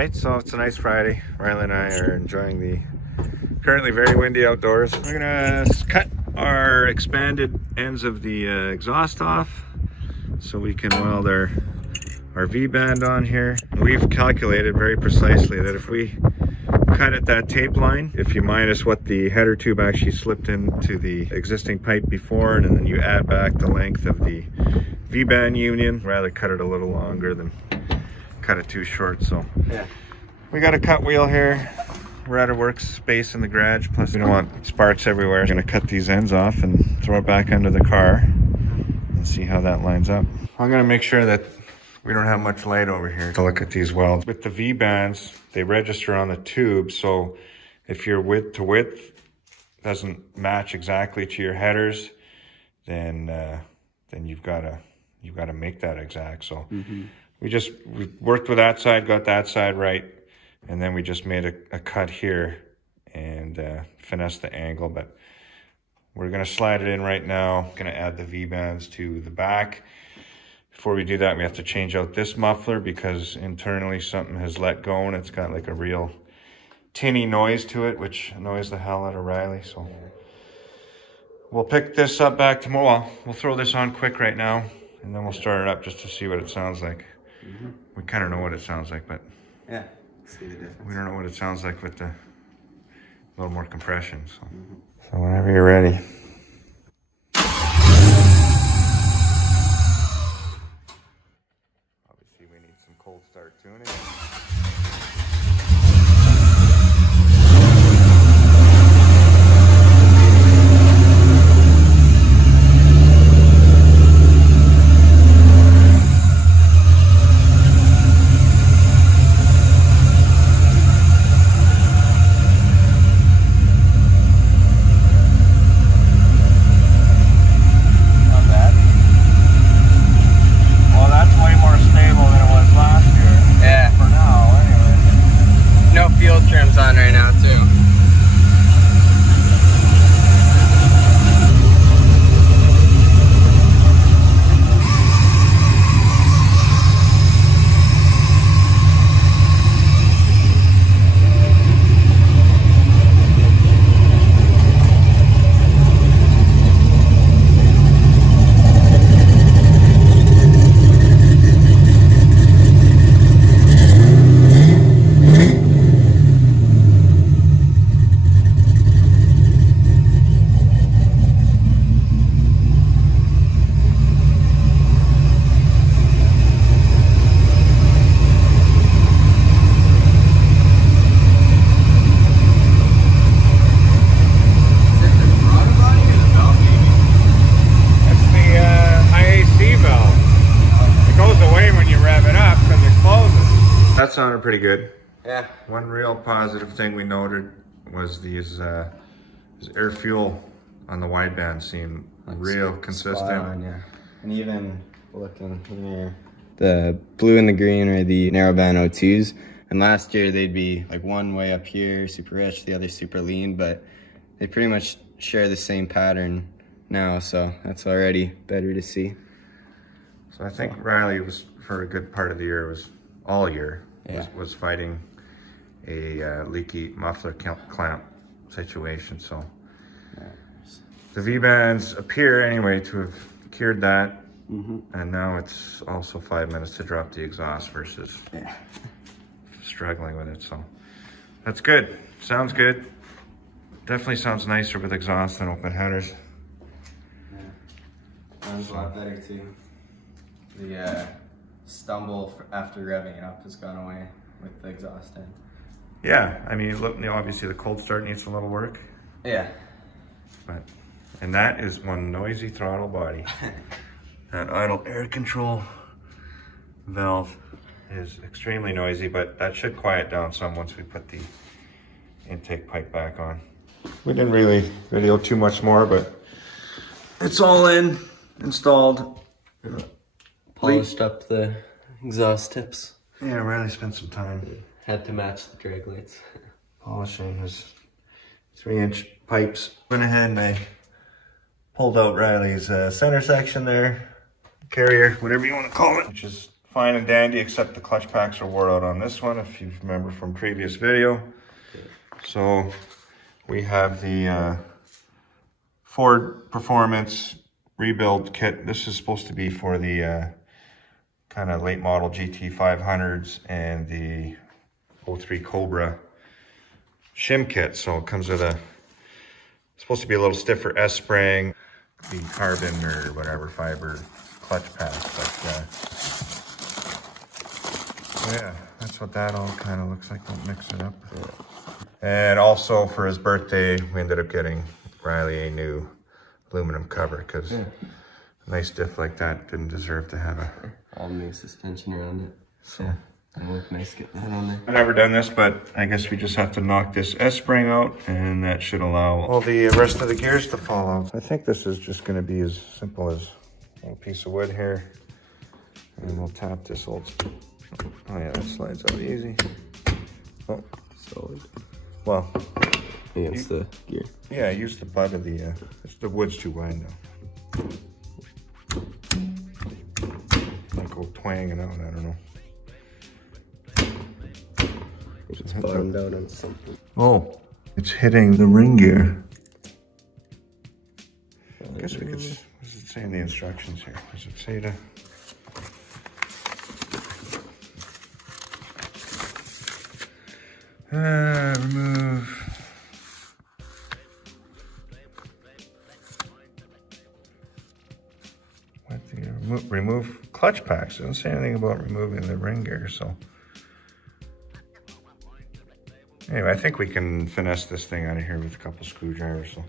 right, so it's a nice Friday. Riley and I are enjoying the currently very windy outdoors. We're gonna cut our expanded ends of the exhaust off so we can weld our V-band on here. We've calculated very precisely that if we cut at that tape line, if you minus what the header tube actually slipped into the existing pipe before, and then you add back the length of the V-band union, rather cut it a little longer than cut it too short. So yeah, we got a cut wheel here. We're at a workspace in the garage, plus we don't want sparks everywhere. I'm gonna cut these ends off and throw it back under the car and see how that lines up. I'm gonna make sure that we don't have much light over here to look at these welds. With the V-bands, they register on the tube, so if your width to width doesn't match exactly to your headers, then you've got to make that exact. So we worked with that side, got that side right, and then we just made a cut here and finessed the angle. But we're gonna slide it in right now. Gonna add the V-bands to the back. Before we do that, we have to change out this muffler because internally something has let go and it's got like a real tinny noise to it, which annoys the hell out of Riley. So we'll pick this up back tomorrow. Well, we'll throw this on quick right now and then we'll start it up just to see what it sounds like. We kind of know what it sounds like, but yeah, see the difference. We don't know what it sounds like with a little more compression. So whenever you're ready. Cold start tuning. Trims on right now too. That sounded pretty good. Yeah. One real positive thing we noted was these air fuel on the wideband seemed real consistent. On, yeah. And even looking here, the blue and the green are the narrowband O2s. And last year they'd be like one way up here, super rich, the other super lean, but they pretty much share the same pattern now, so that's already better to see. So I think Riley was, for a good part of the year, all year, was fighting a leaky muffler clamp situation. So the V-bands appear anyway to have cured that, and now it's also 5 minutes to drop the exhaust versus struggling with it. So that's good. Sounds good. Definitely sounds nicer with exhaust than open headers. Sounds a lot better too. The stumble after revving it up has gone away with the exhaust in. Yeah, I mean, look, obviously the cold start needs a little work. Yeah. And that is one noisy throttle body. That idle air control valve is extremely noisy, but that should quiet down some once we put the intake pipe back on. We didn't really video too much more, but it's all installed. Polished up the exhaust tips. Yeah, Riley spent some time. Had to match the drag lights. Polishing his 3-inch pipes. Went ahead and I pulled out Riley's center section there, carrier, whatever you want to call it, which is fine and dandy, except the clutch packs are wore out on this one, if you remember from previous video. So we have the Ford Performance rebuild kit. This is supposed to be for the kind of late model GT 500s and the 03 Cobra shim kit. So it comes with it's supposed to be a little stiffer S-spring, the carbon or whatever fiber clutch pack, but yeah, that's what that all kind of looks like. Don't mix it up. And also for his birthday, we ended up getting Riley a new aluminum cover, because a nice diff like that didn't deserve to have a all new suspension around it. So it'll look nice getting that on there. I've never done this, but I guess we just have to knock this S-spring out, and that should allow all the rest of the gears to fall out. I think this is just going to be as simple as a little piece of wood here, and we'll tap this old. Oh yeah, that slides out easy. Oh, solid. Well, against the gear. Yeah, I used the butt of the. The wood's too wide now. Might go twanging out. I don't know. It's bottomed out on something. Oh, it's hitting the ring gear. I guess we could. What does it say in the instructions here? Does it say to? Remove. Remove clutch packs. It doesn't say anything about removing the ring gear, so. Anyway, I think we can finesse this thing out of here with a couple screwdrivers, so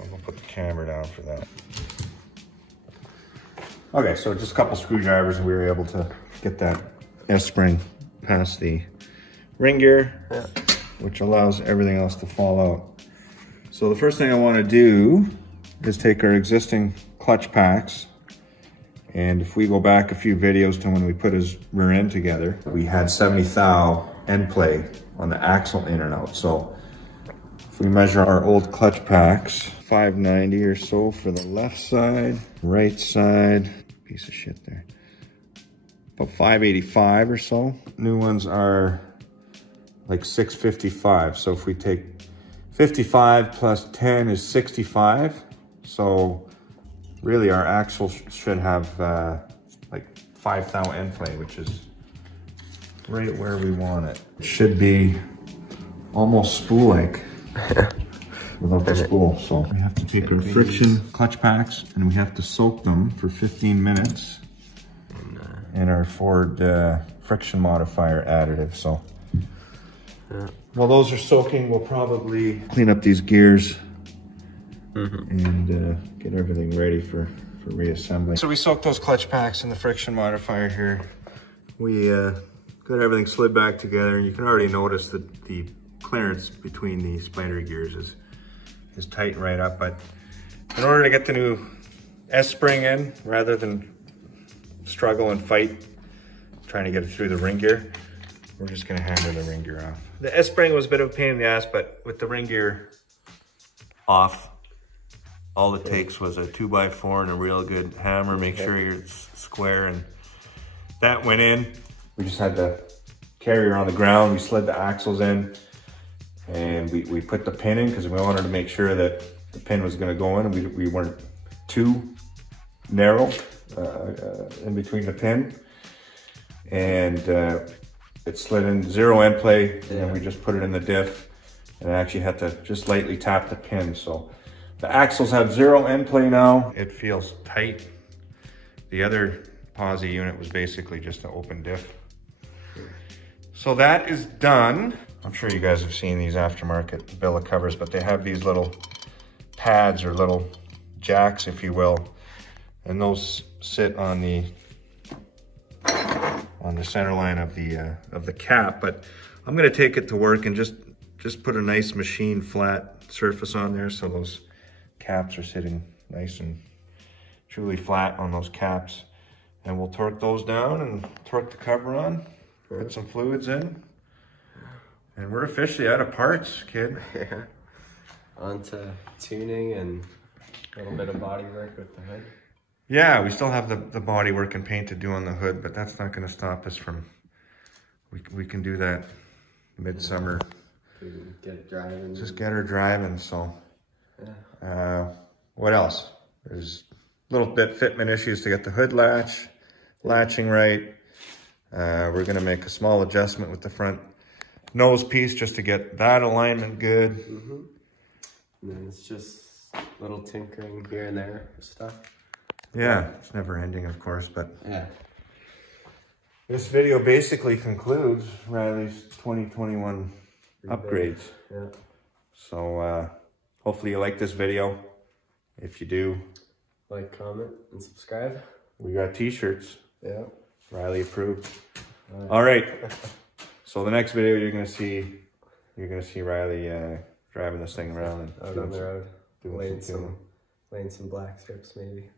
I'm gonna put the camera down for that. Okay, so just a couple screwdrivers and we were able to get that S-spring past the ring gear, which allows everything else to fall out. So the first thing I want to do is take our existing clutch packs, and if we go back a few videos to when we put his rear end together, we had 70 thou end play on the axle in and out. So if we measure our old clutch packs, 590 or so for the left side, right side, piece of shit there, about 585 or so. New ones are like 655. So if we take 55 plus 10 is 65. So really our axle should have like 5 thou end play, which is right where we want it. It should be almost spool-like without the spool. So we have to take our friction clutch packs and we have to soak them for 15 minutes in our Ford friction modifier additive. So while those are soaking, we'll probably clean up these gears and get everything ready for reassembly. So we soaked those clutch packs in the friction modifier here. We got everything slid back together, and you can already notice that the clearance between the spider gears is tight right up. But in order to get the new S-spring in, rather than struggle and fight trying to get it through the ring gear, we're just gonna hammer the ring gear off. The S-spring was a bit of a pain in the ass, but with the ring gear off, all it takes was a 2x4 and a real good hammer. Make sure you're square, and that went in. We just had the carrier on the ground. We slid the axles in, and we put the pin in because we wanted to make sure that the pin was going to go in, and we weren't too narrow in between the pin. And it slid in 0 end play, and then we just put it in the diff, and I actually had to just lightly tap the pin. So the axles have 0 end play now. It feels tight. The other posi unit was basically just an open diff. So that is done. I'm sure you guys have seen these aftermarket billet covers, but they have these little pads or little jacks, if you will, and those sit on the center line of the cap. But I'm gonna take it to work and just put a nice machine flat surface on there, so those caps are sitting nice and truly flat on those caps. And we'll torque those down and torque the cover on, put some fluids in, and we're officially out of parts, kid. Yeah. On to tuning and a little bit of body work with the hood. Yeah, we still have the bodywork and paint to do on the hood, but that's not going to stop us from, we can do that midsummer. Get it driving. Just get her driving, so. Yeah. What else? There's a little bit fitment issues to get the hood latching right. We're going to make a small adjustment with the front nose piece just to get that alignment good. And then it's just little tinkering here and there stuff. Yeah, it's never ending, of course, but yeah. This video basically concludes Riley's 2021 upgrades. Yeah. So hopefully you like this video. If you do, like, comment, and subscribe. We got t-shirts. Yeah. Riley approved. All right. So the next video you're gonna see Riley driving this thing around and out on the road, laying some black strips maybe.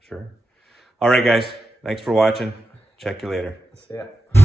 Sure. All right, guys. Thanks for watching. Check you later. See ya.